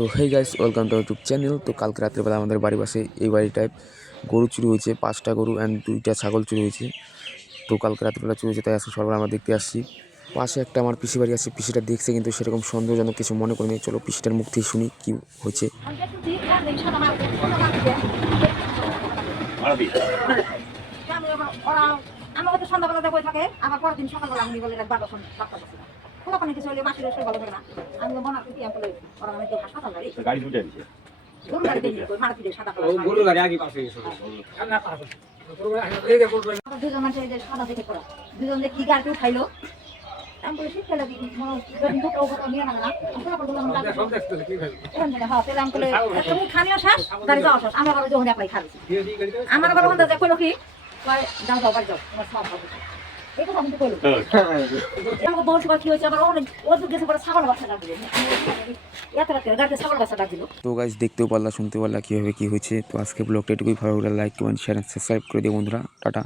তো hey guys, welcome to YouTube channel. তো কালকে রাত্রেবেলা আমাদের বাড়ি পাশে এই বাড়িটায় গরু চুরি হয়েছে, 5টা গরু অ্যান্ড 2টা ছাগল চুরি হয়েছে। তো কালকে রাত্রেবেলা চুরি হয়েছে, তাই আজকে সকালে আমরা দেখতে আসছি। পাশে একটা আমার পিসি বাড়ি আছে, পিসিটা দেখছে কিন্তু সেরকম সন্দেহজনক কিছু মনে করিনি। চলো পিসিটার মুখ থেকে শুনি কি হয়েছে। আমার তো সন্ধ্যাবেলা বই থাকে, আমার পরের দিন সকালবেলা আমি বলে রাখবো কোনো কিছু হলে মাসির এসে ভালো থাকে না। আমি মনে করি কি আসলে ওরা আমি তো হাসপাতাল গাড়ি দুটো দিয়েছে গরু গাড়ি দিয়ে মারা দিলে সাদা গরু গাড়ি আগে পাশে গেছে না পাশে দুজন মানুষ এই যে সাদা দেখে পড়া দুজন যে কি গাড়ি উঠাইলো আমি বলে শিখতে লাগি কিন্তু তো ওটা নিয়ে না না আমরা সব দেখতেছি কি ভাই হ্যাঁ তাহলে আমি বলে তুমি খানিও শেষ গাড়ি যাও শেষ আমরা বাবা যখন একলাই খাবি আমার বাবা বন্ধ কইলো কি কয় যাও যাও বাড়ি যাও তোমার সব হবে এটা আমি তো কইলো আমাকে বলতে কি হয়েছে আবার ও তো গেছে পরে ছাগল বাচ্চা ডাকবে এত রাতে গাড়িতে ছাগল বাচ্চা ডাকছিল। তো গাইস দেখতেও পারলা, শুনতে পারলা কীভাবে কী হয়েছে। তো আজকে ব্লগটা এটুকুই ভালো লাগলে লাইক কমেন্ট শেয়ার সাবস্ক্রাইব করে দিও বন্ধুরা। টাটা।